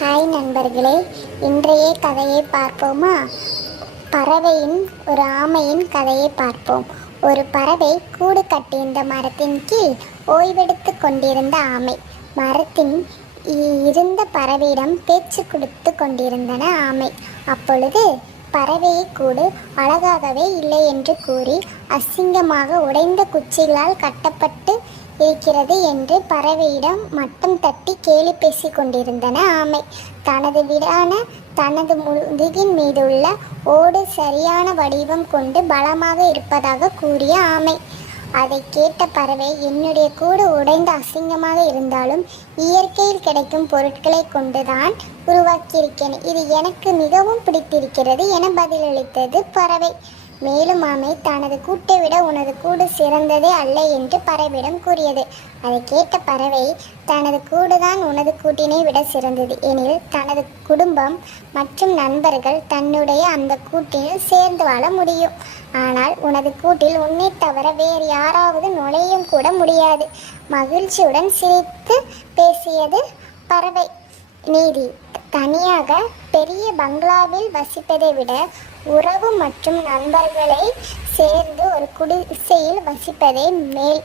Hi நண்பர்களே, இன்றைய கதையை பார்ப்போமா? ஒரு ஆமையின் கதையை பார்ப்போம். ஒரு பறவை கூடு கட்டியிருந்த மரத்தின் கீழ் ஓய்வெடுத்து கொண்டிருந்த ஆமை. மரத்தின் இருந்த பறவையிடம் பேச்சு கொடுத்து கொண்டிருந்தன ஆமை. அப்பொழுது பறவையை கூடு அழகாகவே இல்லை என்று கூறி அசிங்கமாக உடைந்த குச்சிகளால் கட்டப்பட்டு இருக்கிறது என்று பறவையிடம் மட்டம் தட்டி கேலி பேசி கொண்டிருந்தன ஆமை. தனது முதுகின் மீதுள்ள ஓடு சரியான வடிவம் கொண்டு பலமாக இருப்பதாக கூறிய ஆமை. அதை கேட்ட பறவை, என்னுடைய கூடு உடைந்து அசிங்கமாக இருந்தாலும் இயற்கையில் கிடைக்கும் பொருட்களை கொண்டுதான் உருவாக்கியிருக்கேன். இது எனக்கு மிகவும் பிடித்திருக்கிறது என பதிலளித்தது பறவை. மேலும் ஆமை தனது கூட்டை விட உனது கூடு சிறந்ததே அல்ல என்று பறவையிடம் கூறியது. அதை கேட்ட பறவை, தனது கூடுதான் உனது கூட்டினை விட சிறந்தது எனில் தனது குடும்பம் மற்றும் நண்பர்கள் தன்னுடைய அந்த கூட்டில் சேர்ந்து வாழ முடியும். ஆனால் உனது கூட்டில் உன்னை தவிர வேறு யாராவது நுழையும் கூட முடியாது. மகிழ்ச்சியுடன் சிரித்து பேசியது பறவை. நீதி: தனியாக பெரிய பங்களாவில் வசிப்பதை விட உறவு மற்றும் நண்பர்களை சேர்ந்து ஒரு குடிசையில் வசிப்பதே மேல்.